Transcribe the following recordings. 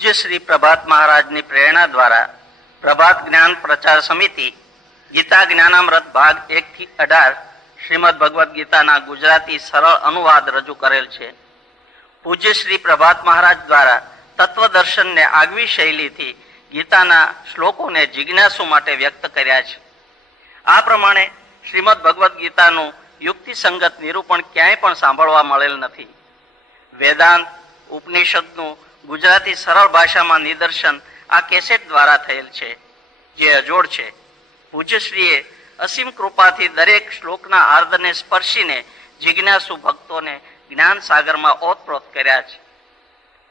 પૂજ્ય શ્રી પ્રભાત મહારાજની પ્રેરણા દ્વારા પ્રભાત જ્ઞાન પ્રચાર સમિતિ ગીતા જ્ઞાનામૃત ભાગ 1 થી 18 શ્રીમદ ભગવદ્ ગીતાના ગુજરાતી સરળ અનુવાદ રજૂ કરેલ છે. પૂજ્ય શ્રી પ્રભાત મહારાજ દ્વારા તત્વદર્શનને આગવી શૈલીથી ગીતાના શ્લોકોને જિજ્ઞાસુ માટે વ્યક્ત કર્યા છે. આ પ્રમાણે શ્રીમદ ભગવદ્ ગીતાનું યુક્તિસંગત નિરૂપણ ક્યાંય પણ સાંભળવા મળેલ નથી. વેદાંત ઉપનિષદનું ગુજરાતી સરળ ભાષામાં નિદર્શન આ કેસેટ દ્વારા થયેલ છે, જે અજોડ છે. પૂજ્યશ્રીએ અસીમ કૃપાથી દરેક શ્લોકના આર્ધને સ્પર્શીને જિજ્ઞાસુ ભક્તોને જ્ઞાન સાગરમાં ઓતપ્રોત કર્યા છે.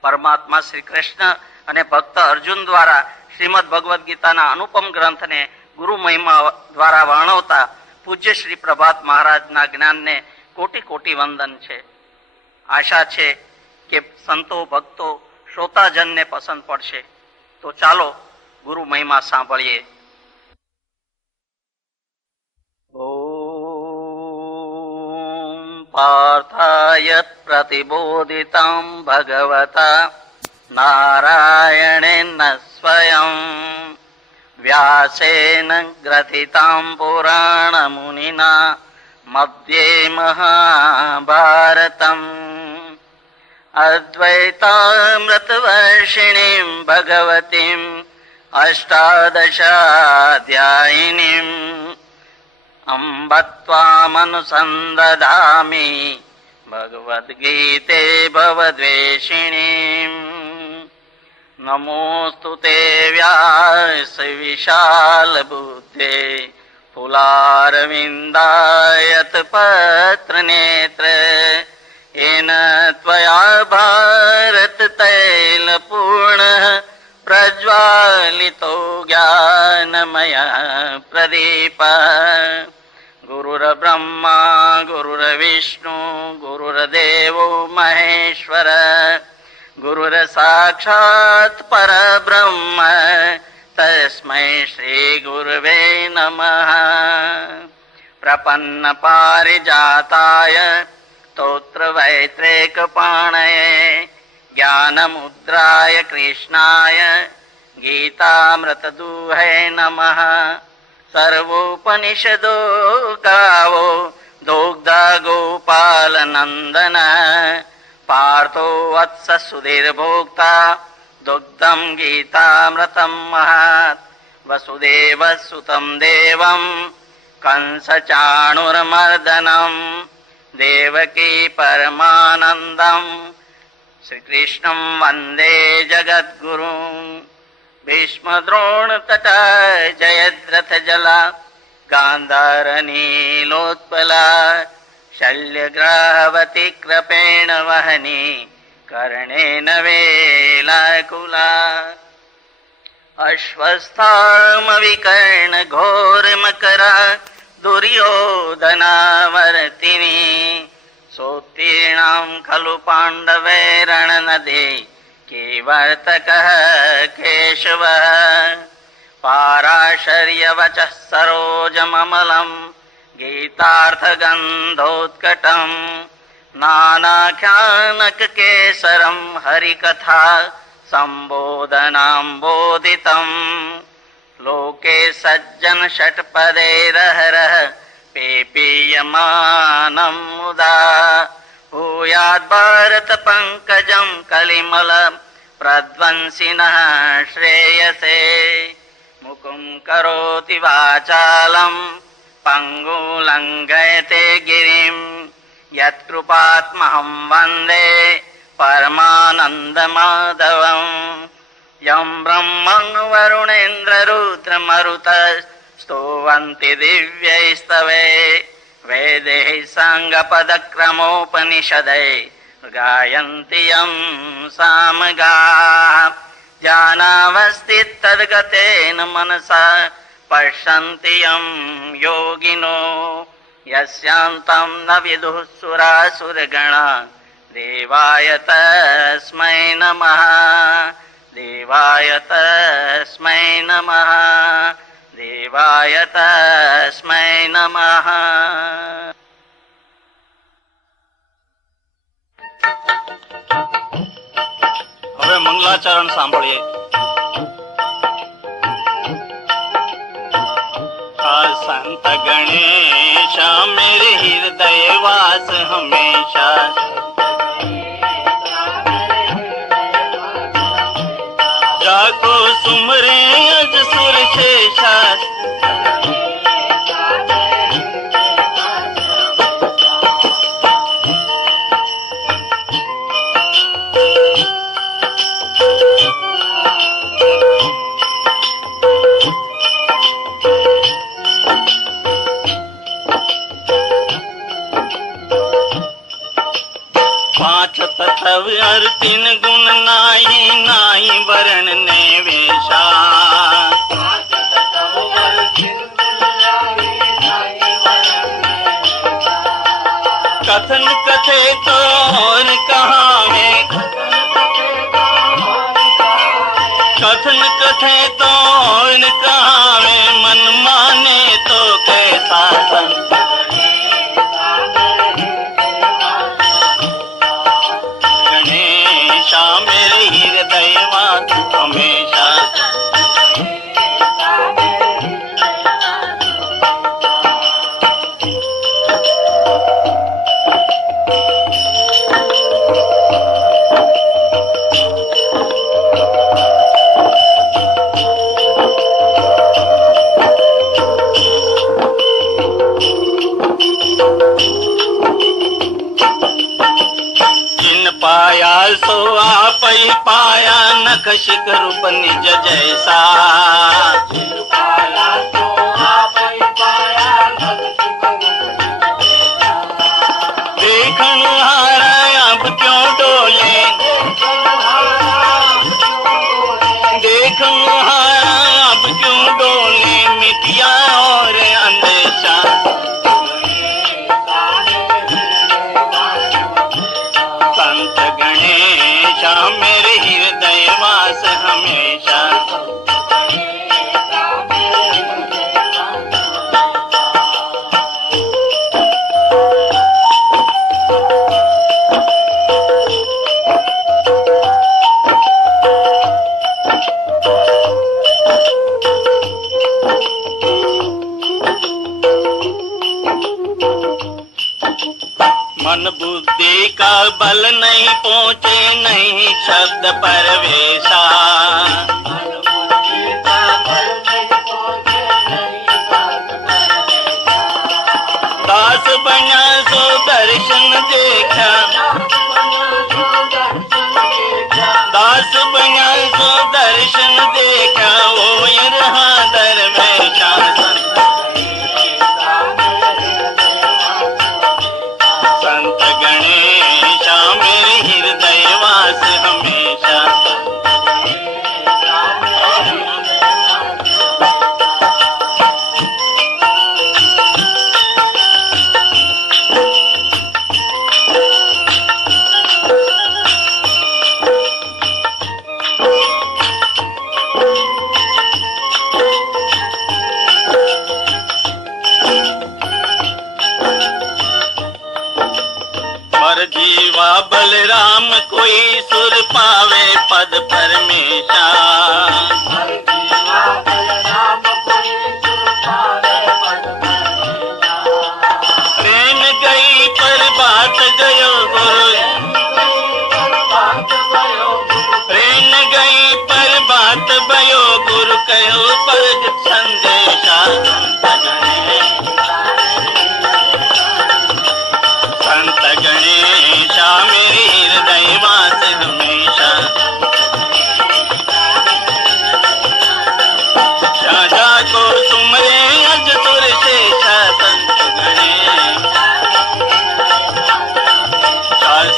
પરમાત્મા શ્રી કૃષ્ણ અને ભક્ત અર્જુન દ્વારા શ્રીમદ ભગવદ્ ગીતાના અનુપમ ગ્રંથને ગુરુ મહિમા દ્વારા વર્ણવતા પૂજ્ય શ્રી પ્રભાત મહારાજના જ્ઞાનને કોટી કોટી વંદન છે. આશા છે કે સંતો ભક્તો શ્રોતાજનને પસંદ પડશે. તો ચાલો ગુરુ મહિમા સાંભળીએ. ઓમ પાર્થાય પ્રતિબોધિતં ભગવતા નારાયણેન સ્વયં વ્યાસેન ગ્રથિતાં પુરાણ મુનિના મધ્યે મહાભારતમ અદ્વૈતામૃતવર્ષિણીં ભગવતીં અષ્ટાદશાધ્યાયિનીં અંબ ત્વામનુસંદધામિ ભગવદ્ગીતે ભવદ્વેષિણીં. નમોસ્તુ તે વ્યાસ વિશાલ બુદ્ધે ફુલારવિંદાયત પત્ર નેત્ર येन त्वया भारत तैल पूर्ण प्रज्वालितो ज्ञानमय प्रदीप. गुरुर्ब्रह्मा गुरुर्विष्णु गुरुर्देवो महेश्वर गुरुर्साक्षात् परब्रह्म तस्मै श्री गुरवे नमः. प्रपन्न पारिजाताय स्तोत्र वैत्रेकपाणये ज्ञानमुद्राय कृष्णाय गीतामृतदुहे नमः. सर्वोपनिषदो गावो दुग्धा गोपालनन्दन पार्थो वत्स सुधीर्भोक्ता दुग्धं गीतामृतं महत्. वसुदेवसुतं देवं कंसचाणूरमर्दनं देवकी परमानन्दं श्रीकृष्णं वन्दे जगद्गुरुं. भीष्मद्रोण तथा जयद्रथजला गान्धारनीलोत्पला शल्यग्राहवती कृपेण वहनी कर्णेन वेलाकुला. अश्वस्थामविकर्ण घोरमकरा दुर्योधनावर्तिनी सोत्तीर्णां खलु पाण्डवे रणनदे केवर्तकः केशवः. पाराशर्यवचः सरोजममलं गीतार्थगन्धोत्कटं नानाख्यानककेसरं हरिकथा सम्बोधनाम्बोधितं. लोके सज्जन षट्पदे रहरः पेपीयमानं मुदा. भूयात् भारत पंकजं कलिमल प्रध्वंसिनः श्रेयसे. मुकुं करोति वाचालं पंगुलंघयते गिरिं यत्कृपात्महं वन्दे परमानन्दमाधवं. यं ब्रह्मं वरुणेन्द्ररुद्रमरुतः स्तुवन्ति दिव्यैस्तवे वेदैः साङ्गपदक्रमोपनिषदैः गायन्ति यं सामगाः. ध्यानावस्थितद्गतेन मनसा पश्यन्ति यं योगिनो यस्यान्तं न विदुः सुरासुरगणा. देवाय तस्मै नमः देवाय तस्मै नमः देवाय तस्मै नमः. હવે મંગલાચરણ સાંભળીએ. संत गणेश मेरे हृदय वास हमेशा, जाको सुमरे अज सुर शेषा, और तीन गुण नाही नाही वरण ने वेशा, कथन कथे तो और कहावे, कथन कथे तो और कहावे, मन माने तो कैसा संत मेरे हृदय वास हमेशा. पाया सो आप ही पाया, नख शिख रूप निज जैसा, पाया तो आप ही पाया, देखन हारा अब क्यों डोले, देखन हारा अब क्यों डोले, मिटिया और अंदेशा. संत गणेश मेरे हृदय वास हमेशा, मन बुद्धि का बल नहीं पहुँचे, नहीं शब्द परवेशा, दास बना सो दर्शन देखा, दास बना सो दर्शन देखा, वो रहा दरवेशा. संत गणेश मेरे हृदय वास हमेशा, पर जीवा बलराम कोई सुर पावे पद परमेशा, ट्रेन गई पर बात गयो गुरु, ट्रेन गई पर बात भयो गुरु कहो पर संदेशा. संत गणेश मेरे हृदय वास हमेशा, राजा को सुमरे अज सुर शेषा.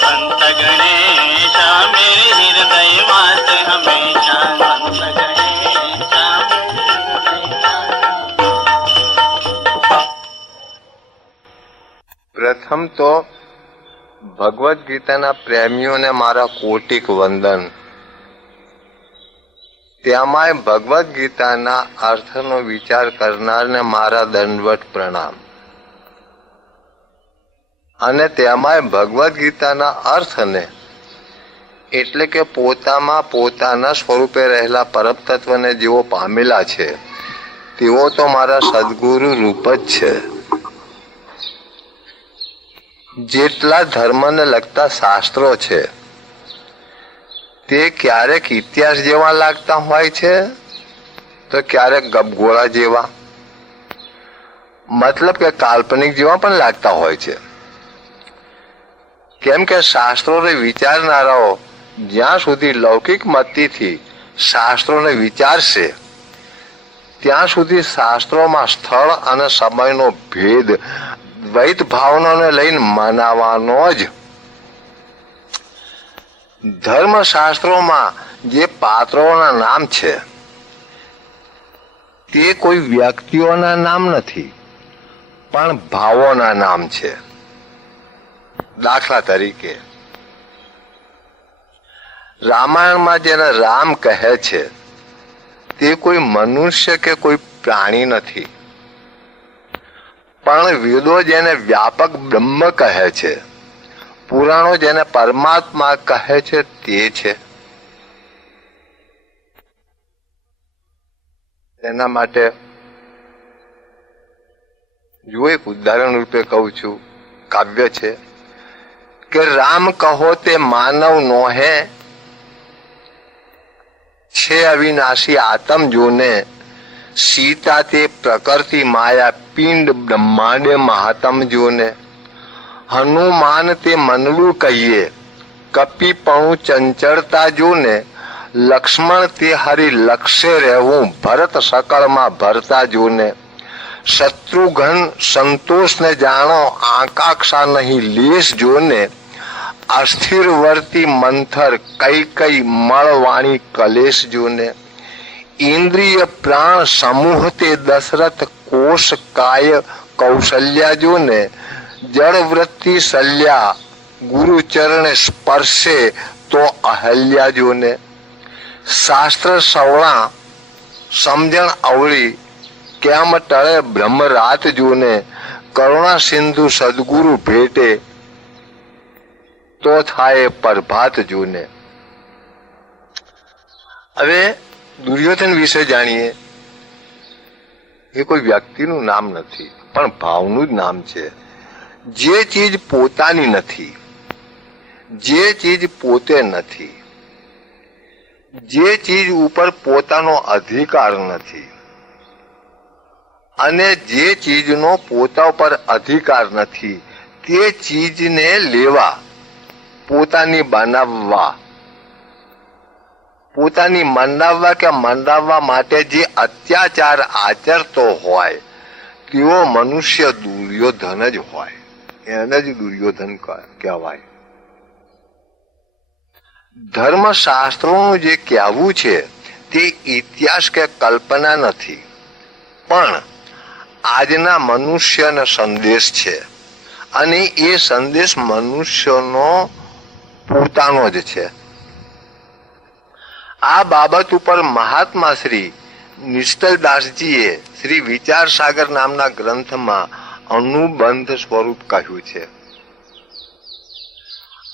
संत गणेश मेरे हृदय वास हमेशा, संत गणेश. પ્રથમ તો ભગવદ્ ગીતાના પ્રેમીઓને મારા કોટિક વંદન. તેમાંય ભગવદ્ ગીતાના અર્થનો વિચાર કરનારને મારા દંડવત પ્રણામ. અને તેમાંય ભગવદ્ ગીતાના અર્થને એટલે કે પોતામાં પોતાના સ્વરૂપે રહેલા પરમ તત્વને જેઓ પામેલા છે તેઓ તો મારા સદગુરુ રૂપ જ છે. જેટલા ધર્મને લગતા શાસ્ત્રો છે તે ક્યારેક ઇતિહાસ જેવા લાગતા હોય છે તો ક્યારેક ગપગોળા જેવા, મતલબ કે કાલ્પનિક જેવા પણ લાગતા હોય છે. કેમ કે શાસ્ત્રોને વિચારનારાઓ જ્યાં સુધી લૌકિક મતિથી શાસ્ત્રોને વિચારશે ત્યાં સુધી શાસ્ત્રોમાં સ્થળ અને સમયનો ભેદ દ્વૈત ભાવનાને લઈને મનાવવાનો જ. ધર્મશાસ્ત્રોમાં જે પાત્રોના નામ છે તે કોઈ વ્યક્તિઓના નામ નથી પણ ભાવોના નામ છે. દાખલા તરીકે રામાયણમાં જેને રામ કહે છે તે કોઈ મનુષ્ય કે કોઈ પ્રાણી નથી, પણ વેદો જેને વ્યાપક બ્રહ્મ કહે છે, પુરાણો જેને પરમાત્મા કહે છે તે છે. તેના માટે જો એક ઉદાહરણ રૂપે કહું છું, કાવ્ય છે કે રામ કહો તે માનવ નોહે, છે અવિનાશી આત્મ જોને, સીતા તે પ્રકૃતિ માયા પિંડ બ્રહ્માંડે મહાત્મ જોને, હનુમાન તે મનલું કહીએ કપીપણું ચંચળતા જોને, લક્ષ્મણ તે હરી લક્ષ્ય રહેવું ભરત સકળમાં ભરતા જોને, શત્રુઘ્ન સંતોષને જાણો આકાંક્ષા નહીં લેશ જોને, અસ્થિર વર્તી મંથર કઈ કઈ મળવાણી કલેશ જોને, ઇન્દ્રિય પ્રાણ સમૂહ તે દશરથ કોષ કાય કૌશલ્યા જોને, જળ વૃત્તિ શલ્યા ગુરુ ચરણે સ્પર્શે તો અહલ્યા જોને, શાસ્ત્ર સવળા સમજણ અવળી કેમ ટળે બ્રહ્મ રાત જોને, કરુણા સિંધુ સદગુરુ ભેટે તો થાય પ્રભાત જોને. હવે દુર્યોધન વિશે જાણીએ. એ કોઈ વ્યક્તિનું નામ નથી પણ ભાવનું જ નામ છે. જે ચીજ પોતાની નથી, જે ચીજ પોતે નથી, જે ચીજ ઉપર પોતાનો અધિકાર નથી અને જે ચીજનો પોતા ઉપર અધિકાર નથી તે ચીજને લેવા, પોતાની બનાવવા, પોતાની મનાવવા કે મનાવવા માટે જે અત્યાચાર આચરતો હોય તેવો મનુષ્ય દુર્યોધન જ હોય. એને જ દુર્યોધન કહેવાય. ધર્મશાસ્ત્રોનું જે કહેવું છે તે ઇતિહાસ કે કલ્પના નથી પણ આજના મનુષ્યનો સંદેશ છે અને એ સંદેશ મનુષ્યનો પોતાનો જ છે. આ બાબત ઉપર મહાત્મા શ્રી નિષ્ઠલદાસજીએ શ્રી વિચાર સાગર નામના ગ્રંથમાં અનુબંધ સ્વરૂપ કહ્યું છે.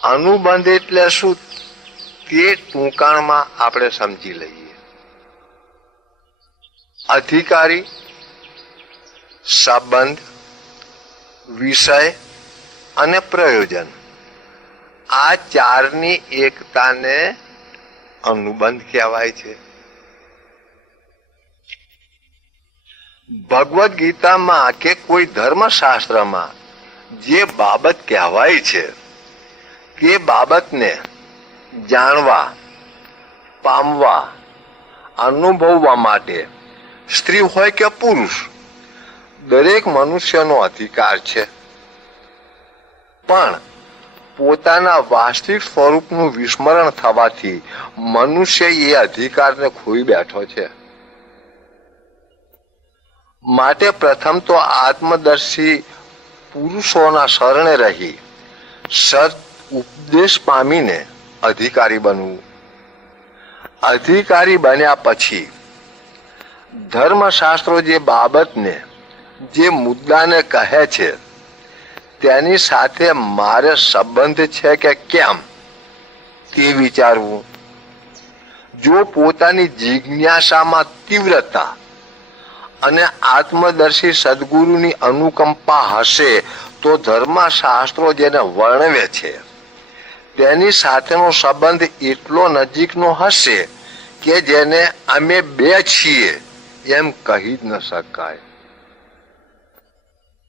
અનુબંધ એટલે શું તે ટૂંકાણમાં આપણે સમજી લઈએ. અધિકારી, સંબંધ, વિષય અને પ્રયોજન, આ ચારની એકતાને અનુબંધ કહેવાય છે. ભગવદ ગીતામાં કે કોઈ ધર્મશાસ્ત્રમાં જે બાબત કહેવાય છે તે બાબતને જાણવા, પામવા, અનુભવવા માટે સ્ત્રી હોય કે પુરુષ દરેક મનુષ્યનો અધિકાર છે. પણ પોતાના વાસ્તવિક સ્વરૂપનું વિસ્મરણ થવાથી મનુષ્ય એ અધિકારને ખોઈ બેઠો છે. માટે પ્રથમ તો આત્મદર્શી પુરુષોના શરણે રહી સત ઉપદેશ પામીને અધિકારી બનવું. અધિકારી બન્યા પછી ધર્મશાસ્ત્રો જે બાબતને, જે મુદ્દાને કહે છે તેની સાથે મારે સંબંધ છે કે કેમ તે વિચારવું. જો પોતાની જિજ્ઞાસામાં તીવ્રતા અને આત્મદર્શી સદગુરુની અનુકંપા હશે તો ધર્મશાસ્ત્રો જેને વર્ણવે છે તેની સાથેનો સંબંધ એટલો નજીકનો હશે કે જેને અમે બે છીએ એમ કહી જ ન શકાય.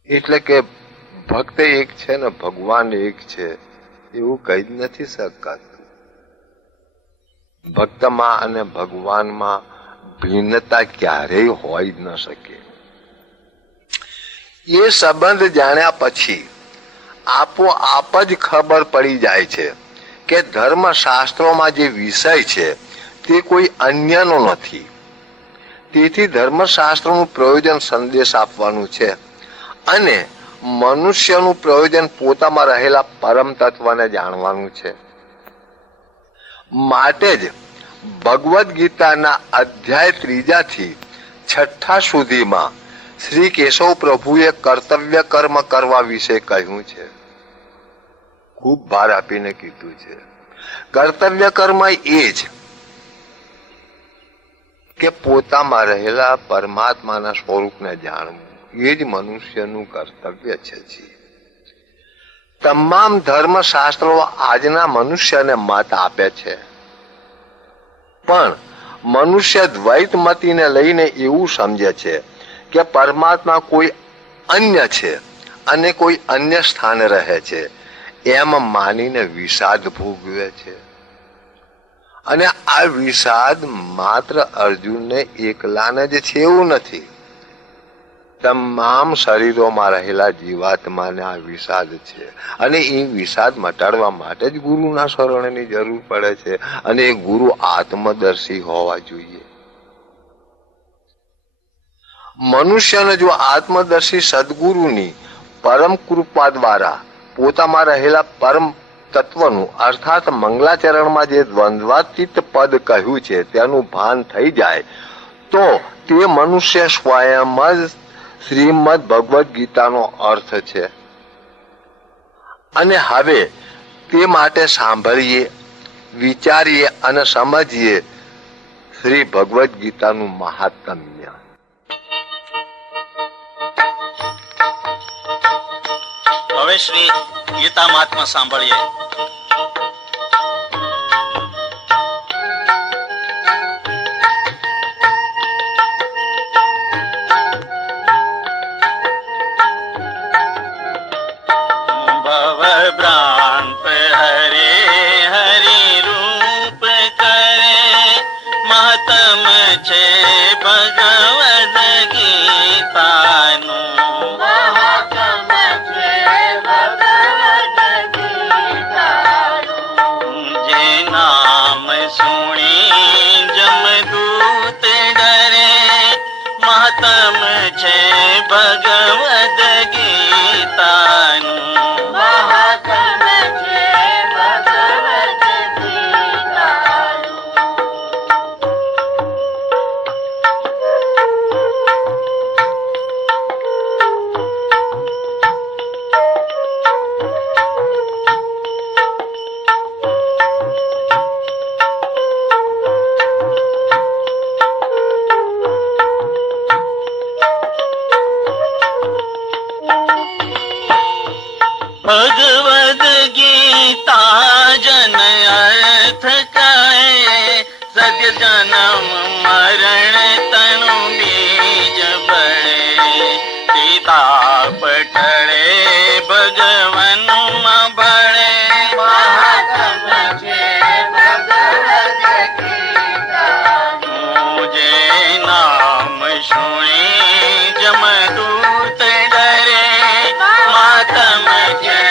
એટલે કે ભક્ત એક છે ને ભગવાન એક છે એવું કહી જ નથી શકાતું. ભક્તમાં અને ભગવાનમાં ભિન્નતા ક્યારેય હોય જ ન શકે. એ સંબંધ જાણ્યા પછી આપોઆપ જ ખબર પડી જાય છે કે ધર્મશાસ્ત્રોમાં જે વિષય છે તે કોઈ અન્યનો નથી. તેથી ધર્મશાસ્ત્રનું પ્રયોજન સંદેશ આપવાનું છે અને મનુષ્યનું પ્રયોજન પોતામાં રહેલા પરમ તત્વને જાણવાનું છે. માટે જ ભગવદ્ ગીતાના અધ્યાય 3 થી 6 સુધીમાં શ્રી કેશવ પ્રભુએ કર્તવ્ય કર્મ કરવા વિશે કહ્યું છે. ખૂબ ભાર આપીને કીધું છે. કર્તવ્ય કર્મ એ જ કે પોતામાં રહેલા પરમાત્માના સ્વરૂપને જાણવું એ જ મનુષ્યનું કર્તવ્ય છે. તમામ ધર્મશાસ્ત્રો આજના મનુષ્યને મત આપે છે, પણ મનુષ્ય દ્વૈત મતીને લઈને એવું સમજે છે કે પરમાત્મા કોઈ અન્ય છે અને કોઈ અન્ય સ્થાને રહે છે એમ માનીને વિષાદ ભોગવે છે. અને આ વિષાદ માત્ર અર્જુનને એકલાને જ છે એવું નથી. તમામ શરીરોમાં રહેલા જીવાત્માને આ વિષાદ છે અને એ વિષાદ મટાડવા માટે જ ગુરુના શરણની જરૂર પડે છે અને એ ગુરુ આત્મદર્શી હોવા જોઈએ. મનુષ્યને જો આત્મદર્શી સદગુરુની પરમ કૃપા દ્વારા પોતામાં રહેલા પરમ તત્વનું અર્થાત મંગલાચરણમાં જે દ્વંદ્વાતીત પદ કહ્યું છે તેનું ભાન થઈ જાય તો તે મનુષ્ય સ્વયં જ શ્રીમદ ભગવદ્ ગીતાનો અર્થ છે. અને હવે તે માટે સાંભળીએ, વિચારીએ અને સમજીએ શ્રી ભગવદ્ ગીતાનું મહાત્મ્ય. હવે શ્રી ગીતા મહાત્મા સાંભળીએ. ભ્રાંત હરે હરિ રૂપ કરે મહત્મ છે ભગવદ ગીતાનું. જે નામ સુણી જમદૂત ડરે મહત્મ છે ભગવદ ગીતાનું. ભગવદ ગીતા જન અર્થ કહે સત્ય જન્મ મરણ તણુ બીજ બળે સીતા પટળે ભગવન માં ભળે. જે નામ સુણી જમદૂત ડરે મહત્મ છે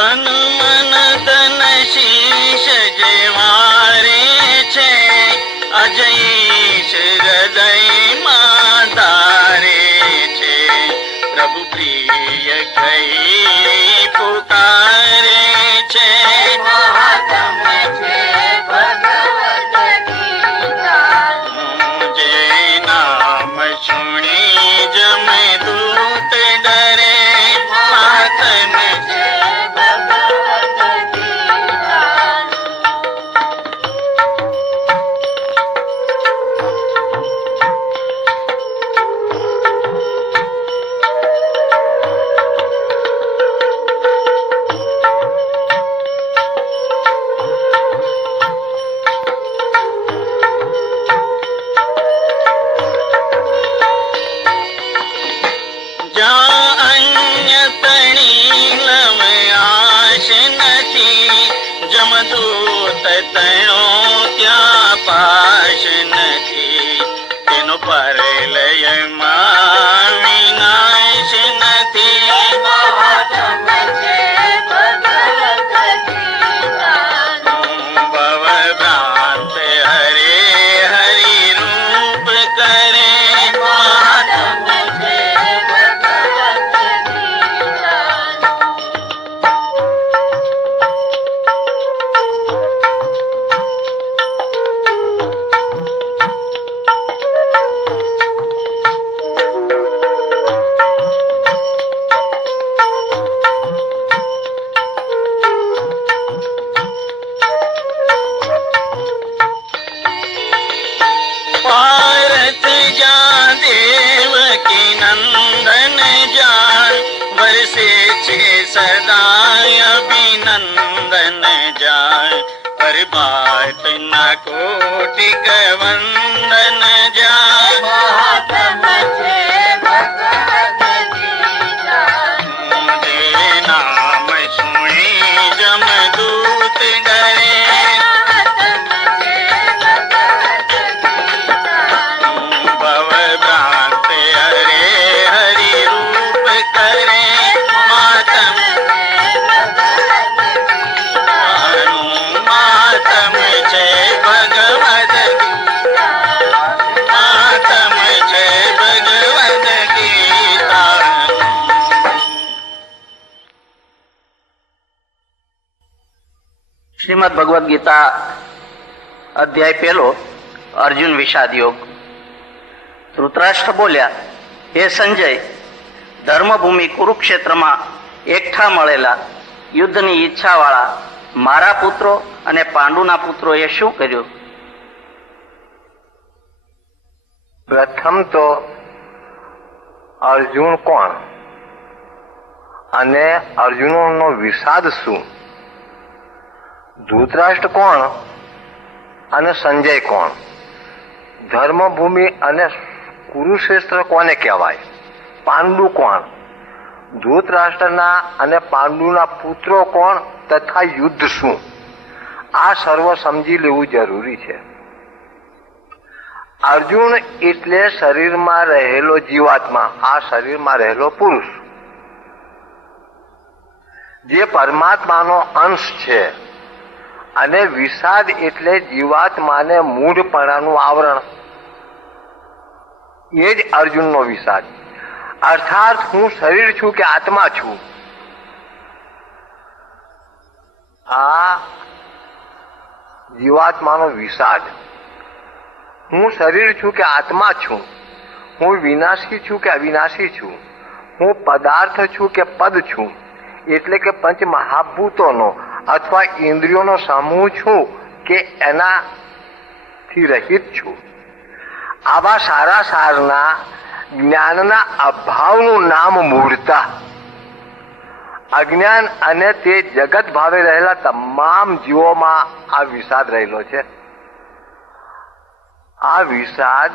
તન મન ધન શીશ જેવારે છે અજઈશ હૃદયમાં ધારે છે પ્રભુ પ્રિય કઈ પુકારે છે જે નામ સુણી જમે દૂત ડરે માતન છે જમદૂત તણો ત્યાં પાશ નથી તેનો પરલયમાં વિનાશ નથી ભવભ્રાંત હરે હરિ રૂપ કરે પારથ જા દેવકી નંદન જા વરસે છે સદાય અભિનંદન જાય પરબાત ના કોટિક વંદન જાય જે નામ સુણી જમદૂત ડરે ભવભ્રાંત હરે હરિ રૂપ કરે માતમ માતમ છે ભગવદ માતમ છે ભગવદ ગીતા શ્રીમદ ભગવદ ગીતા અધ્યાય પહેલો અર્જુન વિષાદ યોગ ધૃતરાષ્ટ્ર બોલ્યા, હે સંજય, ધર્મભૂમિ કુરુક્ષેત્રમાં એકઠા મળેલા યુદ્ધની ઈચ્છાવાળા મારા પુત્રો અને પાંડુના પુત્રોએ શું કર્યું? પ્રથમ તો અર્જુન કોણ અને અર્જુનનો વિષાદ શું? ધૃતરાષ્ટ્ર કોણ અને સંજય કોણ? ધર્મભૂમિ અને કુરુક્ષેત્ર કોને કહેવાય? પાંડુ કોણ? ધૃતરાષ્ટ્રના અને પાંડુના પુત્રો કોણ તથા યુદ્ધ શું? આ સર્વ સમજી લેવું જરૂરી છે. અર્જુન એટલે શરીરમાં રહેલો જીવાત્મા, આ શરીરમાં રહેલો પુરુષ જે પરમાત્માનો અંશ છે. અને વિષાદ એટલે જીવાત્માને મૂઢપણાનું આવરણ, એ જ અર્જુનનો વિષાદ. અર્થાત હું શરીર છું કે આત્મા છું, આ જીવાત્માનો વિષાદ. હું શરીર છું કે આત્મા છું, હું વિનાશી છું કે અવિનાશી છું, હું પદાર્થ છું કે પદ છું, એટલે કે પંચ મહાભૂતોનો અથવા ઇન્દ્રિયોનો સમૂહ છું કે એનાથી રહિત છું. આવા સારા સારના જ્ઞાનના અભાવનું નામ મૂઢતા. અજ્ઞાન અને તે જગત ભાવે રહેલા તમામ જીવોમાં આ વિષાદ રહેલો છે. આ વિષાદ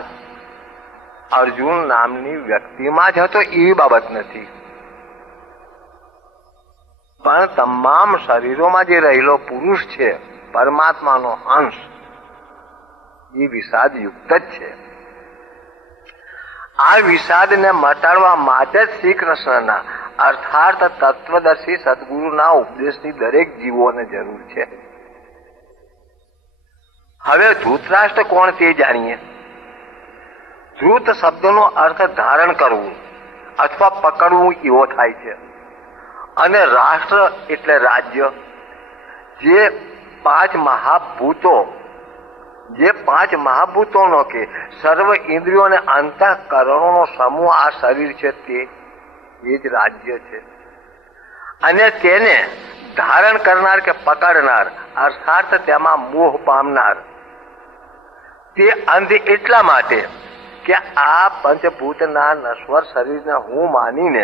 અર્જુન નામની વ્યક્તિમાં જ હતો એવી બાબત નથી, પણ તમામ શરીરોમાં જે રહેલો પુરુષ છે, પરમાત્માનો અંશ, એ વિષાદ યુક્ત જ છે. આ વિષાદને મટાડવા માટે જ શ્રી કૃષ્ણના અર્થાત તત્વદર્શી સદગુરુના ઉપદેશની દરેક જીવોને જરૂર છે. હવે ધૃતરાષ્ટ્ર કોણ તે જાણીએ. ધૃત શબ્દનો અર્થ ધારણ કરવું અથવા પકડવું એવો થાય છે, અને રાષ્ટ્ર એટલે રાજ્ય. જે પાંચ મહાભૂતોનો કે સર્વ ઇન્દ્રિયો અને અંતઃકરણોનો સમૂહ આ શરીર છે, તે જ રાજ્ય છે. અને તેને ધારણ કરનાર કે પકડનાર અર્થાત તેમાં મોહ પામનાર તે અંધ એટલા માટે કે આ પંચભૂતના નશ્વર શરીરને હું માનીને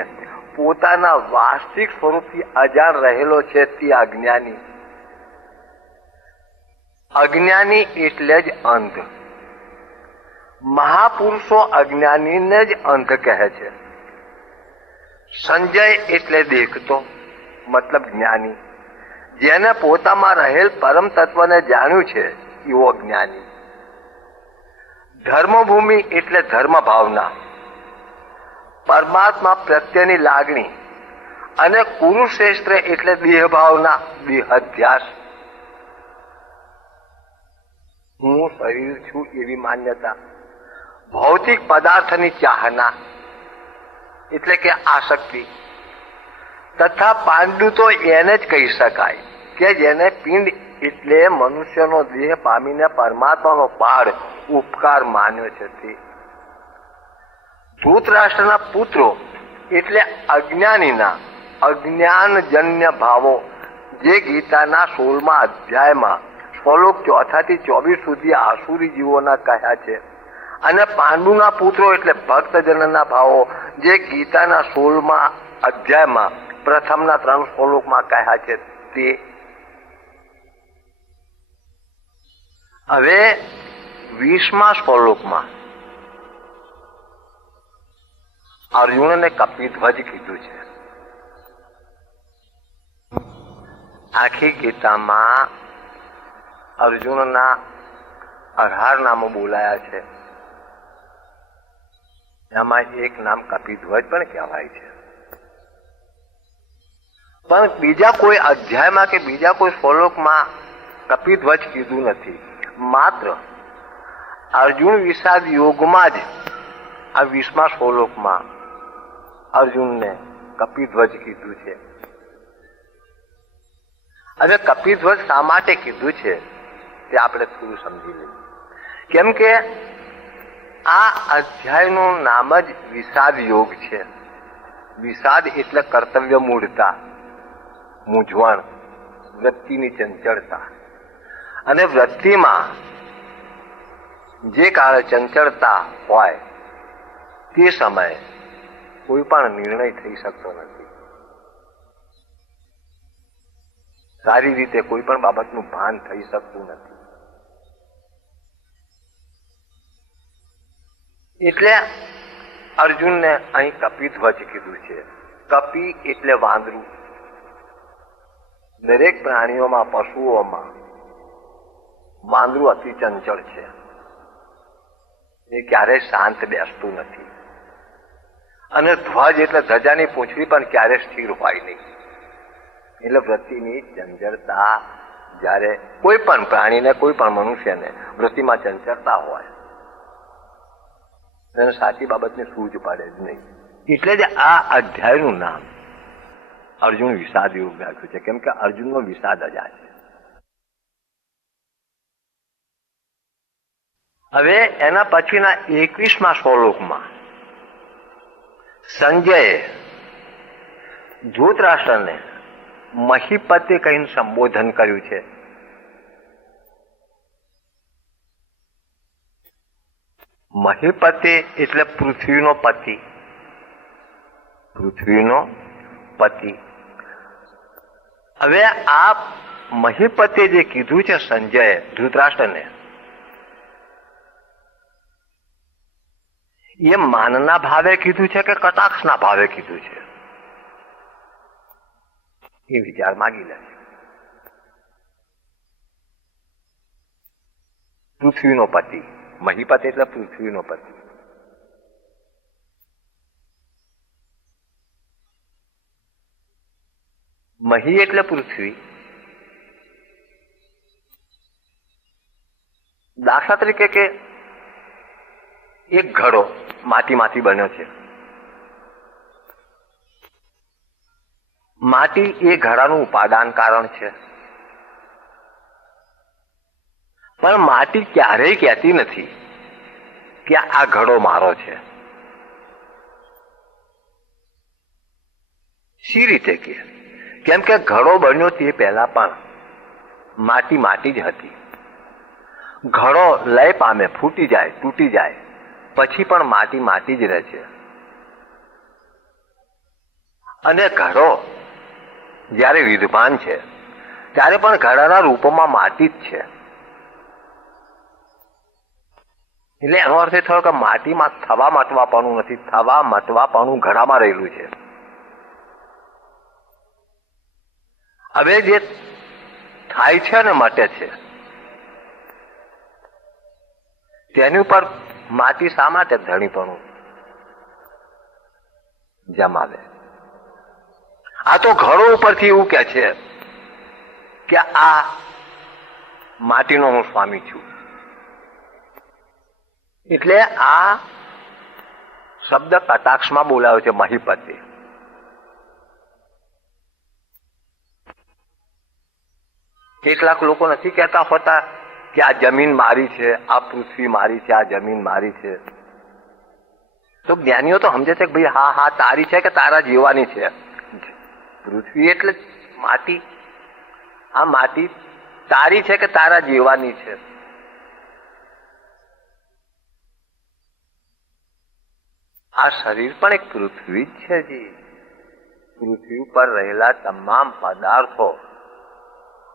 પોતાના વાસ્તવિક સ્વરૂપથી અજાણ રહેલો છે તે અજ્ઞાની. અજ્ઞાની એટલે જ અંધ. મહાપુરુષો અજ્ઞાનીને જ અંધ કહે છે. સંજય એટલે દેખતો મતલબ જ્ઞાની. જેને પોતામાં રહેલ પરમ તત્વને જાણ્યું છે એવો જ્ઞાની. ધર્મભૂમિ એટલે ધર્મ ભાવના, પરમાત્મા પ્રત્યેની લાગણી. અને કુરુક્ષેત્ર એટલે દેહ ભાવના, દેહાધ્યાસ. હું શરીર છું એવી માન્યતા. ભૌતિક પદાર્થની ચાહના એટલે કે આસક્તિ. તથા પાંડુ તો એને જ કહી શકાય કે જેને પિંડ એટલે મનુષ્યનો દેહ પામીને પરમાત્માનો પાર ઉપકાર માન્યો છે તે. ધૃતરાષ્ટ્રના પુત્રો એટલે અજ્ઞાનીના અજ્ઞાનજન્ય ભાવો જે ગીતાના 16મા અધ્યાયમાં શ્લોક 4 થી 24 સુધી આસુરી જીવોના કહ્યા છે. અને પાંડુના પુત્રો એટલે ભક્તજનના ભાવો જે ગીતાના 16મા અધ્યાયમાં પ્રથમના 3 શ્લોકમાં કહ્યા છે તે. હવે 20મા શ્લોકમાં અર્જુનને કપિધ્વજ કીધું છે. આખી ગીતામાં અર્જુનના 18 નામો બોલાયા છે. એમાં એક નામ કપિધ્વજ પણ કહેવાય છે. પણ બીજા કોઈ અધ્યાયમાં કે બીજા કોઈ શ્લોકમાં કપિધ્વજ કીધું નથી. માત્ર અર્જુન વિષાદ યોગમાં જ આ 20મા શ્લોકમાં અર્જુનને કપિધ્વજ કીધું છે. હવે કપિધ્વજ શા માટે કીધું છે તે આપણે થોડું સમજી લઈએ. કેમ કે આ અધ્યાયનું નામ જ વિષાદ યોગ છે. વિષાદ એટલે કર્તવ્ય મૂળતા, મૂંઝવણ, વૃત્તિની ચંચળતા. અને વૃત્તિમાં જે કાળે ચંચળતા હોય તે સમયે કોઈ પણ નિર્ણય થઈ શકતો નથી. સારી રીતે કોઈ પણ બાબતનું ભાન થઈ શકતું નથી. એટલે અર્જુનને અહીં કપિધ્વજ કીધું છે. કપિ એટલે વાંદરું. દરેક પ્રાણીઓમાં, પશુઓમાં વાંદરું અતિ ચંચળ છે. એ ક્યારેય શાંત બેસતું નથી. અને ધ્વજ એટલે ધજાની પૂંછડી પણ ક્યારેય સ્થિર હોય નહીં. એટલે વૃત્તિની ચંચળતા, જ્યારે કોઈ પણ પ્રાણીને, કોઈ પણ મનુષ્યને વૃત્તિમાં ચંચળતા હોય તેને સાચી બાબતની સૂઝ પડે જ નહીં. એટલે જ આ અધ્યાયનું નામ અર્જુન વિષાદ યોગ રાખ્યું છે. કેમ કે અર્જુનનો વિષાદ જ આ છે. હવે એના પછીના 21મા શ્લોકમાં સંજયે ધૃતરાષ્ટ્રને મહીપતે કહીને સંબોધન કર્યું છે. મહીપતે એટલે પૃથ્વીનો પતિ. પૃથ્વીનો પતિ. હવે આ મહીપતે જે કીધું છે સંજયે ધૃતરાષ્ટ્રને, એ માનના ભાવે કીધું છે કે કટાક્ષના ભાવે કીધું છે એ વિચાર માગી લે. પૃથ્વીનો પતિ, મહીપતિ એટલે પૃથ્વીનો પતિ. મહી એટલે પૃથ્વી. દાખલા તરીકે કે એક ઘડો માટીમાંથી બન્યો છે. માટી એ ઘડાનું ઉપાદાન કારણ છે. પણ માટી ક્યારેય કહેતી નથી કે આ ઘડો મારો છે. શી રીતે કે? કેમ કે ઘડો બન્યો તે પહેલા પણ માટી માટી જ હતી. ઘડો લય પામે, ફૂટી જાય, તૂટી જાય, પછી પણ માટી માટી જ રહે છે. અને ઘડો જ્યારે વિદ્યમાન છે ત્યારે પણ ઘડાના રૂપમાં માટી જ છે. એટલે એનો અર્થ એ થયો કે માટીમાં થવા મટવાપણું નથી, થવા મટવાપણું ઘડામાં રહેલું છે. હવે જે થાય છે ને મટે છે તેની ઉપર માટી શા માટે ધણીપણું જમાવે? આ તો ઘડો ઉપરથી એવું કે છે કે આ માટીનો હું સ્વામી છું. એટલે આ શબ્દ કટાક્ષમાં બોલાવ્યો છે મહીપતિ. કેટલાક લોકો નથી કહેતા હોતા કે આ જમીન મારી છે, આ પૃથ્વી મારી છે, આ જમીન મારી છે. તો જ્ઞાનીઓ તો સમજે છે કે ભાઈ હા હા તારી છે કે તારા જીવવાની છે. પૃથ્વી એટલે માટી, આ માટી તારી છે કે તારા જીવવાની છે. આ શરીર પણ એક પૃથ્વી જ છે જી. પૃથ્વી પર રહેલા તમામ પદાર્થો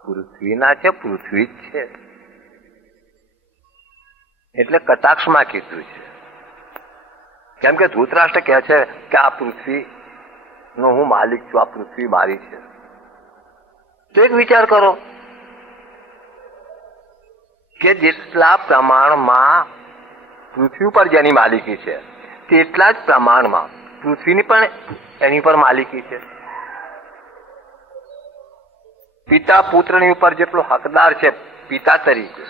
પૃથ્વીના છે, પૃથ્વી જ છે. એટલે કટાક્ષમાં કીધું છે. કેમ કે ધૃતરાષ્ટ્ર કહે છે કે આ પૃથ્વી નો હું માલિક છું, આ પૃથ્વી મારી છે. તો એક વિચાર કરો કે જેટલા પ્રમાણમાં પૃથ્વી પર જેની માલિકી છે તેટલા જ પ્રમાણમાં પૃથ્વીની પણ એની પર માલિકી છે. પિતા પુત્રની ઉપર જેટલો હકદાર છે પિતા તરીકે,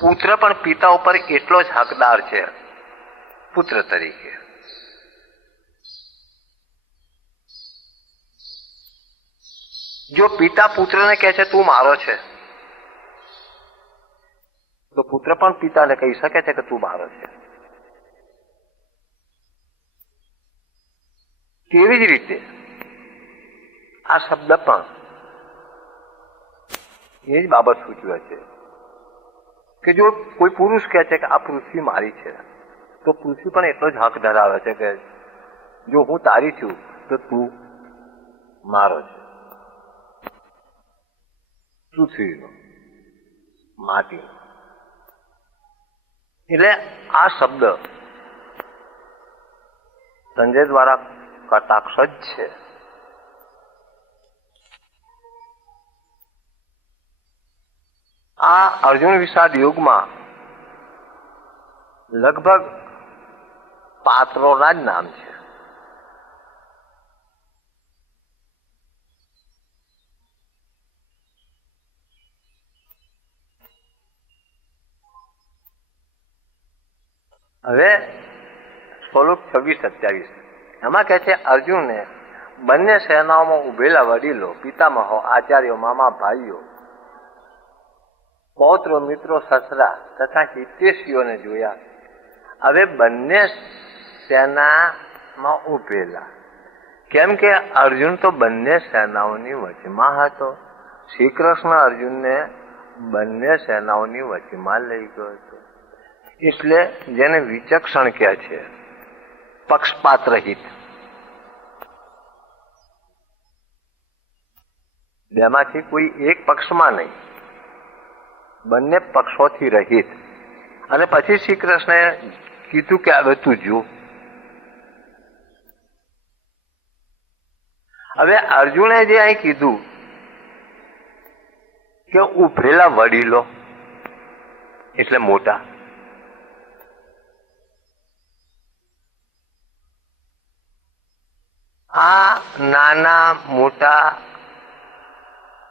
પુત્ર પણ પિતા ઉપર એટલો જ હકદાર છે પુત્ર તરીકે. જો પિતા પુત્રને કહે છે તું મારો છે, તો પુત્ર પણ પિતાને કહી શકે છે કે તું મારો છે. કેવી જ રીતે આ શબ્દ પણ એ જ બાબત સૂચવે છે કે જો કોઈ પુરુષ કહે છે કે આ પૃથ્વી મારી છે, તો પૃથ્વી પણ એટલો જ હક ધરાવે છે કે જો હું તારી છું તો તું મારો છે. પૃથ્વીનો, માટીનો. એટલે આ શબ્દ સંજય દ્વારા કટાક્ષ જ છે. આ અર્જુન વિષાદ યુગમાં લગભગ પાત્રોના જ નામ છે. હવે શ્લોક 26-27 એમાં કહે છે અર્જુને બંને સેનાઓમાં ઉભેલા વડીલો, પિતામહો, આચાર્યો, મામા, ભાઈઓ, પૌત્રો, મિત્રો, સસરા તથા હિતેશીઓને જોયા. હવે બંને સેનામાં ઉભેલા, કેમ કે અર્જુન તો બંને સેનાઓની વચમાં હતો. શ્રી કૃષ્ણ અર્જુનને બંને સેનાઓની વચમાં લઈ ગયો હતો. એટલે જેને વિચક્ષણ કહે છે, પક્ષપાત રહિત. બેમાંથી કોઈ એક પક્ષમાં નહીં, બંને પક્ષોથી રહિત. અને પછી શ્રી કૃષ્ણએ કીધું કે હવે તું જો. હવે અર્જુને જે અહીં કીધું કે ઉભરેલા વડીલો એટલે મોટા, આ નાના મોટા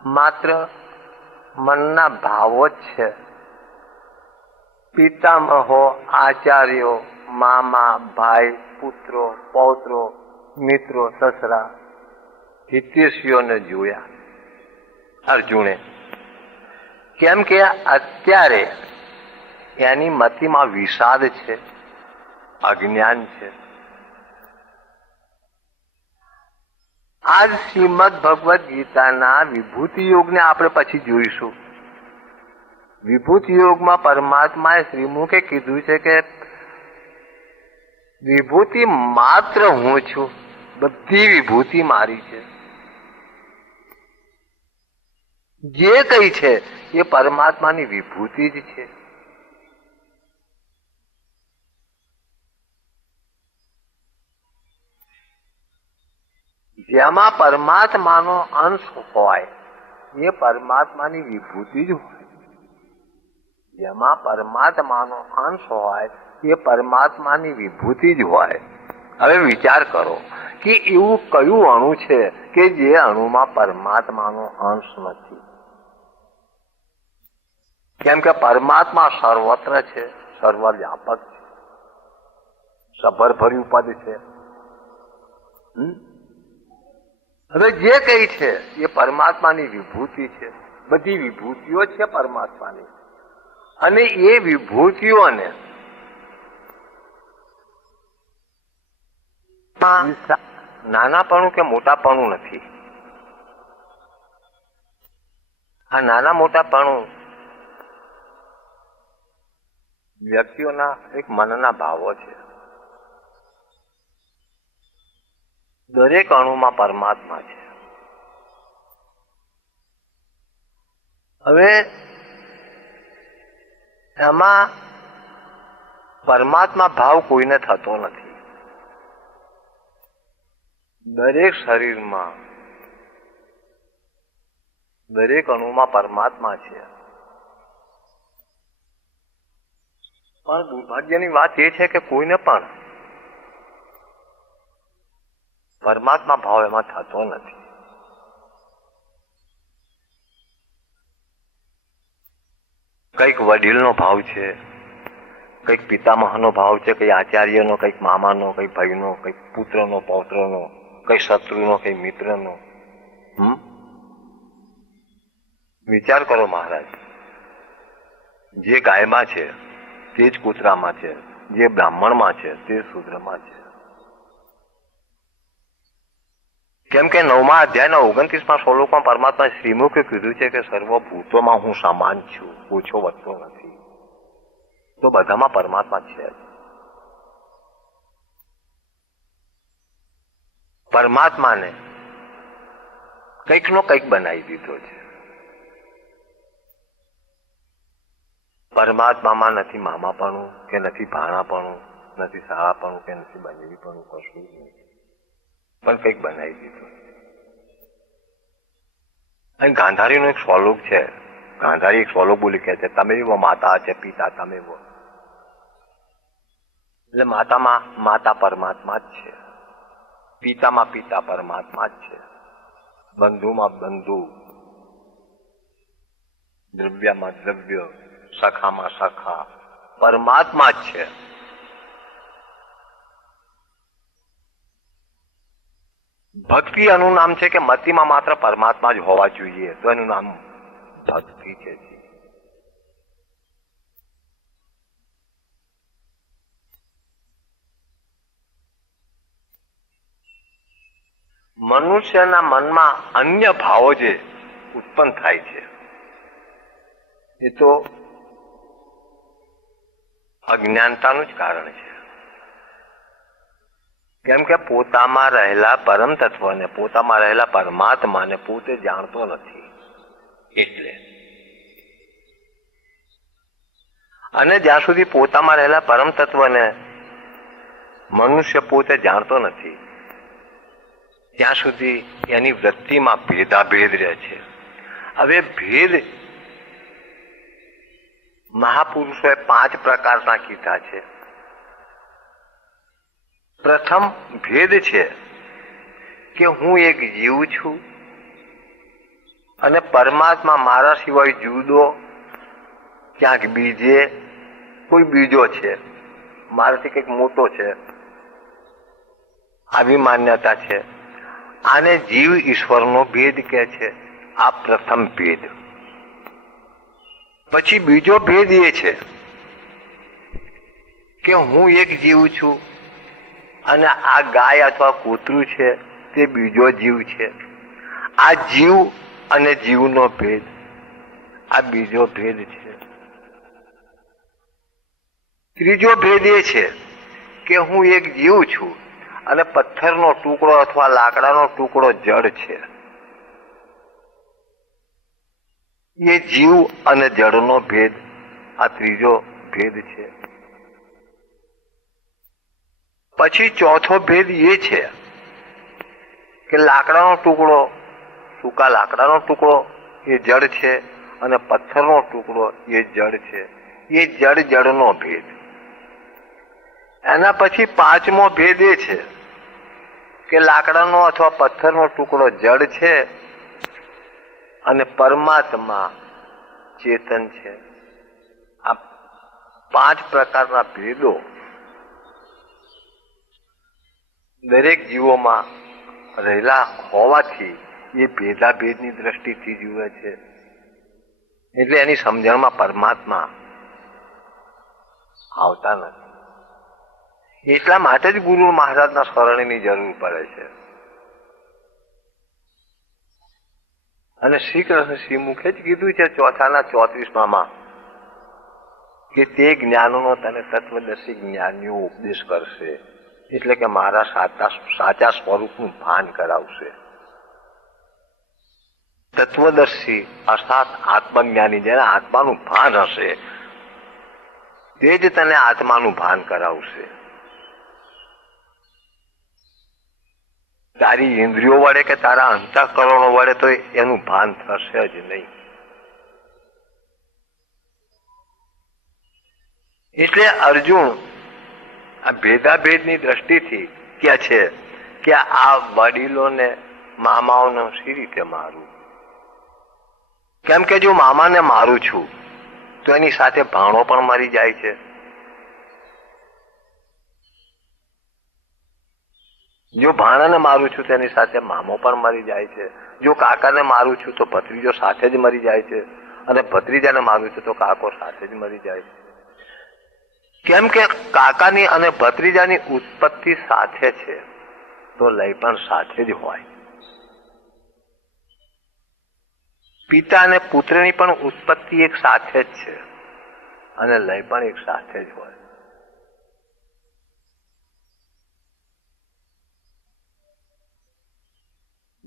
માત્ર મનના ભાવો જ છે. પિતામહો, આચાર્યો, મામા, ભાઈ, પુત્રો, પૌત્રો, મિત્રો, સસરા, હિતેશીઓને જોયા અર્જુને. કેમ કે અત્યારે એની મતિમાં વિષાદ છે, અજ્ઞાન છે. આજ શ્રીમદ ભગવદ ગીતાના વિભૂતિ યોગને આપણે પછી જોઈશું. વિભૂતિ યોગમાં પરમાત્માએ શ્રીમુખે કીધું છે કે વિભૂતિ માત્ર હું છું, બધી વિભૂતિ મારી છે. જે કઈ છે એ પરમાત્માની વિભૂતિ જ છે. જેમાં પરમાત્માનો અંશ હોય એ પરમાત્માની વિભૂતિ જ હોય. જેમાં પરમાત્માનો અંશ હોય એ પરમાત્માની વિભૂતિ જ હોય. હવે વિચાર કરો કે એવું કયું અણુ છે કે જે અણુમાં પરમાત્માનો અંશ નથી? કેમ કે પરમાત્મા સર્વત્ર છે, સર્વવ્યાપક છે, સભરભર્યું પદ છે. હવે જે કઈ છે એ પરમાત્માની વિભૂતિ છે. બધી વિભૂતિઓ છે પરમાત્માની, અને એ વિભૂતિઓને નાનાપણું કે મોટાપણું નથી. આ નાના મોટાપણું વ્યક્તિઓના એક મનના ભાવો છે. દરેક અણુમાં પરમાત્મા છે. હવે એમાં પરમાત્મા ભાવ કોઈને થતો નથી. દરેક શરીરમાં, દરેક અણુમાં પરમાત્મા છે. પણ દુર્ભાગ્યની વાત એ છે કે કોઈને પણ પરમાત્મા ભાવ એમાં થતો નથી. કઈક વડીલનો ભાવ છે, કઈક પિતામહનો ભાવ છે, કઈ આચાર્યનો, કઈક મામાનો, કઈક ભાઈનો, કઈક પુત્રનો, પૌત્રનો, કઈ શત્રુનો, કઈ મિત્રનો. વિચાર કરો મહારાજ, જે ગાયમાં છે તે જ કૂતરામાં છે, જે બ્રાહ્મણમાં છે તે શૂદ્રમાં છે. કેમ કે 9મા અધ્યાયના 29મા શ્લોકમાં પરમાત્મા શ્રીમુખે કીધું છે કે સર્વભૂતોમાં હું સમાન છું, ઓછો વધતો નથી. તો બધામાં પરમાત્મા છે. પરમાત્માને કંઈકનો કંઈક બનાવી દીધો છે. પરમાત્મામાં નથી મામાપણું, કે નથી ભાણાપણું, નથી સાળાપણું, કે નથી બનેવીપણું, કશું જ નથી. પણ કંઈક બનાવી દીધું. અહીં ગાંધારીનો એક શ્લોક છે. ગાંધારી એક શ્લોક બોલી કહે છે, તમેવ માતા છે પિતા તમેવ. એટલે માતામાં માતા પરમાત્મા જ છે, પિતામાં પિતા પરમાત્મા જ છે, બંધુમાં બંધુ, દ્રવ્યમાં દ્રવ્ય, સખામાં સખા પરમાત્મા જ છે. ભક્તિ એનું નામ છે કે મતિમાં માત્ર પરમાત્મા જ હોવા જોઈએ, તો એનું નામ ભક્તિ છે. મનુષ્યના મનમાં અન્ય ભાવો જે ઉત્પન્ન થાય છે એ તો અજ્ઞાનતાનું જ કારણ છે. કેમ કે પોતામાં રહેલા પરમ તત્વને, પોતામાં રહેલા પરમાત્માને પોતે જાણતો નથી. એટલે અને જ્યાં સુધી પોતામાં રહેલા પરમ તત્વને મનુષ્ય પોતે જાણતો નથી ત્યાં સુધી એની વૃત્તિમાં ભેદાભેદ રહે છે. હવે ભેદ મહાપુરુષોએ 5 પ્રકારના કીધા છે. પ્રથમ ભેદ છે કે હું એક જીવ છું અને પરમાત્મા મારા સિવાય જુદો ક્યાંક બીજે કોઈ બીજો છે, મારાથી કંઈક મોટો છે, આવી માન્યતા છે. આને જીવ ઈશ્વરનો ભેદ કહે છે. આ પ્રથમ ભેદ. પછી બીજો ભેદ એ છે કે હું એક જીવ છું અને આ ગાય અથવા કૂતરું છે તે બીજો જીવ છે. આ જીવ અને જીવનો ભેદ, આ બીજો ભેદ છે. ત્રીજો ભેદ એ છે કે હું એક જીવ છું અને પથ્થરનો ટુકડો અથવા લાકડાનો ટુકડો જડ છે. એ જીવ અને જડનો ભેદ, આ ત્રીજો ભેદ છે. પછી ચોથો ભેદ એ છે કે લાકડાનો ટુકડો, સૂકા લાકડાનો ટુકડો એ જડ છે અને પથ્થરનો ટુકડો એ જડ છે. એ જડનો ભેદ. એના પછી પાંચમો ભેદ એ છે કે લાકડાનો અથવા પથ્થરનો ટુકડો જડ છે અને પરમાત્મા ચેતન છે. આ 5 પ્રકારના ભેદો દરેક જીવોમાં રહેલા હોવાથી એ ભેદાભેદની દ્રષ્ટિથી જુએ છે. એટલે એની સમજણમાં પરમાત્મા આવતા નથી. એટલા માટે જ ગુરુ મહારાજના સ્મરણની જરૂર પડે છે. અને શ્રી કૃષ્ણ શ્રીમુખે જ કીધું છે 4:34 કે તે જ્ઞાનનો તને તત્વદર્શી જ્ઞાનીઓ ઉપદેશ કરશે, એટલે કે મારા સાચા સ્વરૂપનું ભાન કરાવશે. તત્વદર્શી અર્થાત આત્મજ્ઞાની, જેને આત્માનું ભાન હશે તે જ તને આત્માનું ભાન કરાવશે. તારી ઇન્દ્રિયો વડે કે તારા અંતઃકરણો વડે તો એનું ભાન થશે જ નહીં. એટલે અર્જુન આ ભેદાભેદની દ્રષ્ટિથી કે છે કે આ વડીલોને, મામાઓને શી રીતે મારું? કેમ કે જો મામાને મારું છું તો એની સાથે ભાણો પણ મરી જાય છે. જો ભાણાને મારું છું તેની સાથે મામો પણ મરી જાય છે. જો કાકાને મારું છું તો ભત્રીજો સાથે જ મરી જાય છે, અને ભત્રીજાને મારું છું તો કાકો સાથે જ મરી જાય છે. કેમ કે કાકાની અને ભત્રીજાની ઉત્પત્તિ સાથે છે તો લય પણ સાથે જ હોય. પિતા અને પુત્રની પણ ઉત્પત્તિ એક સાથે જ છે અને લય પણ એક સાથે જ હોય.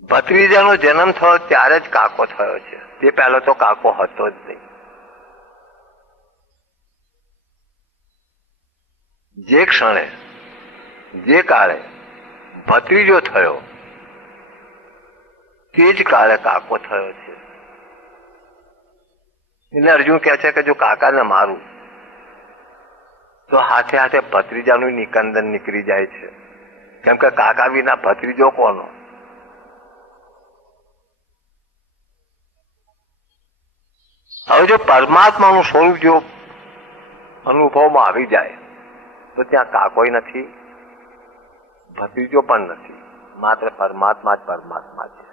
ભત્રીજાનો જન્મ થયો ત્યારે જ કાકો થયો છે. તે પહેલો તો કાકો હતો જ નહીં. જે ક્ષણે, જે કાળે ભત્રીજો થયો તે જ કાળે કાકો થયો છે. એટલે અર્જુન કહે છે કે જો કાકાને મારું તો હાથે હાથે ભત્રીજાનું નિકંદન નીકળી જાય છે. કેમ કે કાકા વિના ભત્રીજો કોનો? હવે જો પરમાત્માનું સ્વરૂપ જો અનુભવમાં આવી જાય તો ત્યાં કાકોય નથી, ભત્રીજો પણ નથી, માત્ર પરમાત્મા જ પરમાત્મા છે.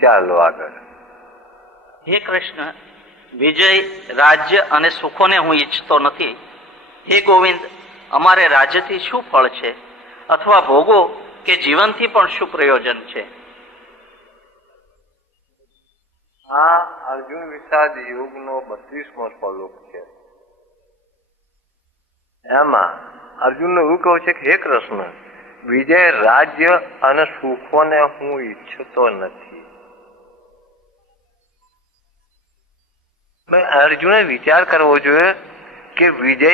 ચાલો આગળ. હે કૃષ્ણ, વિજય, રાજ્ય અને સુખોને હું ઈચ્છતો નથી. હે ગોવિંદ, અમારે રાજ્યથી શું ફળ છે, અથવા ભોગો કે જીવનથી પણ શું પ્રયોજન છે? આ અર્જુન વિષાદ યોગનો 32મો શ્લોક છે. એમાં અર્જુનને એવું કહું છે કે હે કૃષ્ણ, વિજય, રાજ્ય અને સુખોને હું ઈચ્છતો નથી. અર્જુને વિચાર કરવો જોઈએ કે વિજય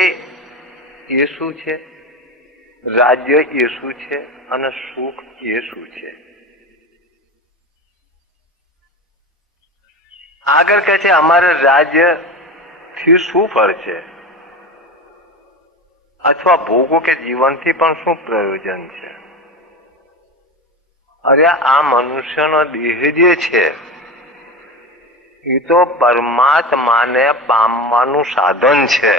એ શું છે, રાજ્ય એ શું છે અને સુખ એ શું છે. આગળ કહે છે અમારે રાજ્ય થી શું ફળ છે, અથવા ભોગો કે જીવનથી પણ શું પ્રયોજન છે. અરે આ મનુષ્યનો દેહ જે છે એ તો પરમાત્માને પામવાનું સાધન છે.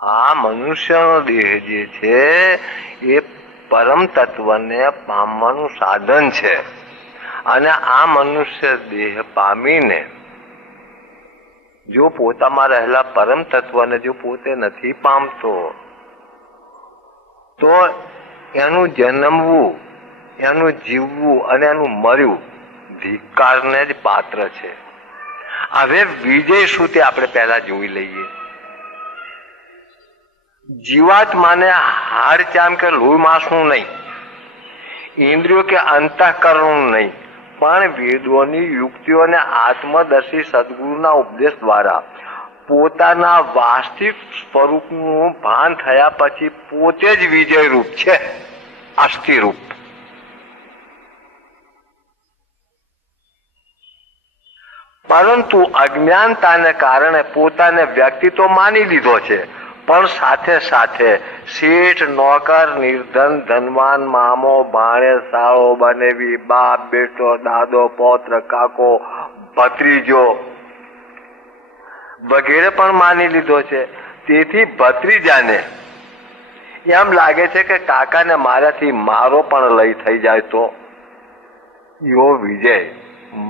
આ મનુષ્યનો દેહ જે છે એ પરમ તત્વને પામવાનું સાધન છે. અને આ મનુષ્ય દેહ પામીને જો પોતામાં રહેલા પરમ તત્વને જો પોતે નથી પામતો તો એનું જન્મવું, એનું જીવવું અને એનું મરવું ધિક્કારને જ પાત્ર છે. હવે વિજય શું તે આપણે પહેલા જોઈ લઈએ. જીવાત્માને હાડ ચામ કે લોહી માંસનું નહીં, ઇન્દ્રિયો કે અંતઃકરણનું નહીં, પણ વેદોની યુક્તિઓને આત્મદર્શી સદગુરુના ઉપદેશ દ્વારા પોતાના વાસ્તવિક સ્વરૂપનું ભાન થયા પછી પોતે જ વિજય રૂપ છે, અસ્થિ રૂપ. પરંતુ અજ્ઞાનતાને કારણે પોતાને વ્યક્તિ તો માની લીધો છે, પણ સાથે સાથે શેઠ, નોકર, નિર્ધન, ધનવાન, મામો, ભાણે, સાળો, બનેવી, બાપ, બેટો, દાદો, પૌત્ર, કાકો, ભત્રીજો વગેરે પણ માની લીધો છે. તેથી ભત્રીજાને એમ લાગે છે કે કાકાને મારાથી મારો પણ લઈ થઈ જાય તો એવો વિજય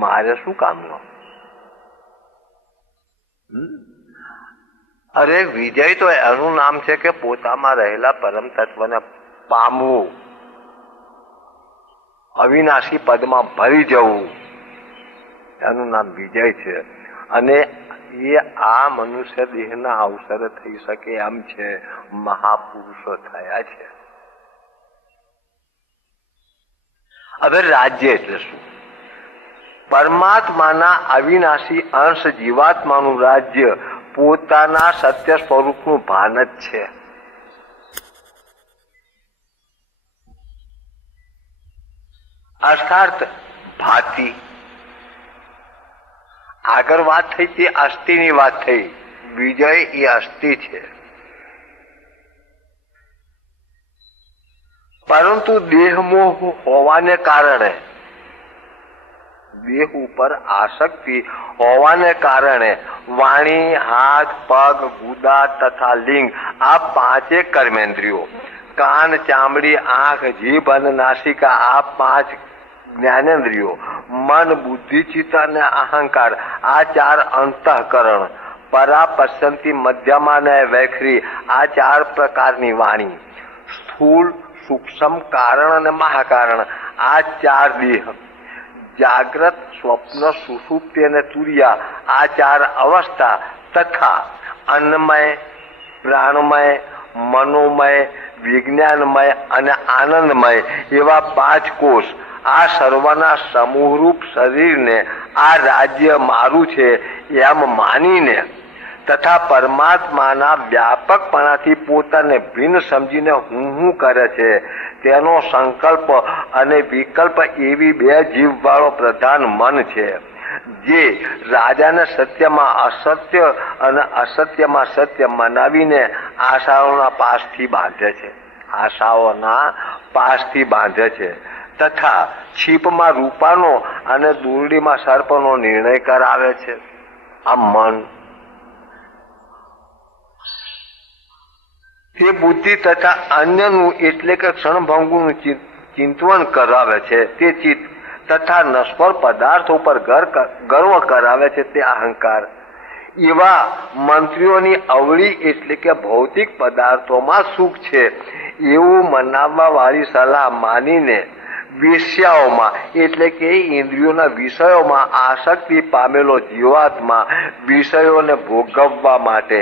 મારે શું કામનો? અરે વિજય તો એનું નામ છે કે પોતામાં રહેલા પરમ તત્વને પામવું, અવિનાશી પદમાં ભરી જવું, એનું નામ વિજય છે. અને એ આ મનુષ્ય દેહના અવસરે થઈ શકે એમ છે. મહાપુરુષો થયા છે. હવે રાજ્ય એટલે શું? પરમાત્માના અવિનાશી અંશ જીવાત્માનું રાજ્ય પોતાના સત્ય સ્વરૂપનું ભાન જ છે. અર્થાત ભાતિ. આગળ વાત થઈ તે અસ્થિની વાત થઈ. વિજય એ અસ્થિ છે. પરંતુ દેહમોહ હોવાને કારણે, દેહ ઉપર આસક્તિ હોવાને કારણે વાણી, હાથ, પગ, ગુદા તથા લિંગ આ પાંચે કર્મેન્દ્રિયો, કાન, ચામડી, આંખ, જીભ અને નાસિકા આ પાંચ જ્ઞાનેન્દ્રિયો, મન, બુદ્ધિ, ચિત્ત અને અહંકાર આ ચાર અંતઃકરણ, પરા, પશ્ચંતી, મધ્યમા અને વૈખરી આ ચાર પ્રકારની વાણી, સ્થૂળ, સૂક્ષ્મ, કારણ અને મહાકારણ આ ચાર દેહ, જાગ્રત, સ્વપ્ન, સુષુપ્તિ અને તુર્યા આ ચાર અવસ્થા તથા અન્નમય, પ્રાણમય, મનોમય, વિજ્ઞાનમય અને આનંદમય એવા પાંચ કોષ આ સર્વના સમૂહરૂપ શરીરને આ રાજ્ય મારું છે એમ માનીને તથા પરમાત્માના વ્યાપકપણાથી પોતાને ભિન્ન સમજીને હું કરે છે તેનો સંકલ્પ અને વિકલ્પ એવી બે જીવવાળો પ્રધાન મન છે, જે રાજાને સત્યમાં અસત્ય અને અસત્યમાં સત્ય મનાવીને આશાઓના પાસથી બાંધે છે, આશાઓના પાસથી બાંધે છે તથા છીપમાં રૂપાનો અને દોરડીમાં સર્પનો નિર્ણય કરાવે છે. આ મન તે બુદ્ધિ તથા અન્યનું એટલે કે ક્ષણભંગુનું ચિંતન કરાવે છે તે ચિત્ત તથા નશ્વર પદાર્થો પર ગર્વ કરાવે છે તે અહંકાર. એવા મંત્રીઓની અવળી એટલે કે ભૌતિક પદાર્થોમાં સુખ છે એવું મનાવવા વાળી સલાહ માનીને વેશ્યાઓમાં એટલે કે ઇન્દ્રિયોના વિષયોમાં આસક્તિ પામેલો જીવાત્મા વિષયોને ભોગવવા માટે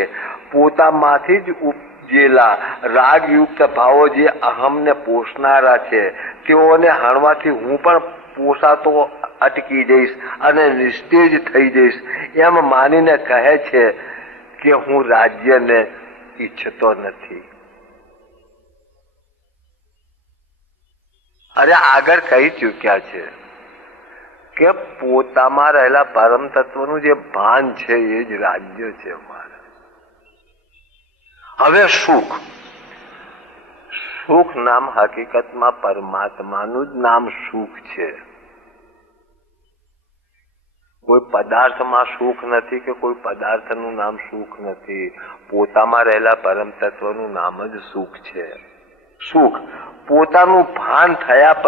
પોતામાંથી જ ઉપજેલા રાગયુક્ત ભાવો જે અહમને પોષનારા છે તેઓને હણવાથી હું પણ પોષાતો અટકી જઈશ અને નિસ્તેજ થઈ જઈશ એમ માનીને કહે છે કે હું રાજ્યને ઈચ્છતો નથી. અરે આગળ કહી ચૂક્યા છે કે પોતામાં રહેલા પરમ તત્વનું જે ભાન છે એ જ રાજ્ય છે અમારે. હવે સુખ સુખ નામ હકીકતમાં પરમાત્માનું જ નામ સુખ છે. કોઈ પદાર્થમાં સુખ નથી કે કોઈ પદાર્થનું નામ સુખ નથી. પોતામાં રહેલા પરમ તત્વનું નામ જ સુખ છે. સુખ પોતાનું ભાન થયા પછી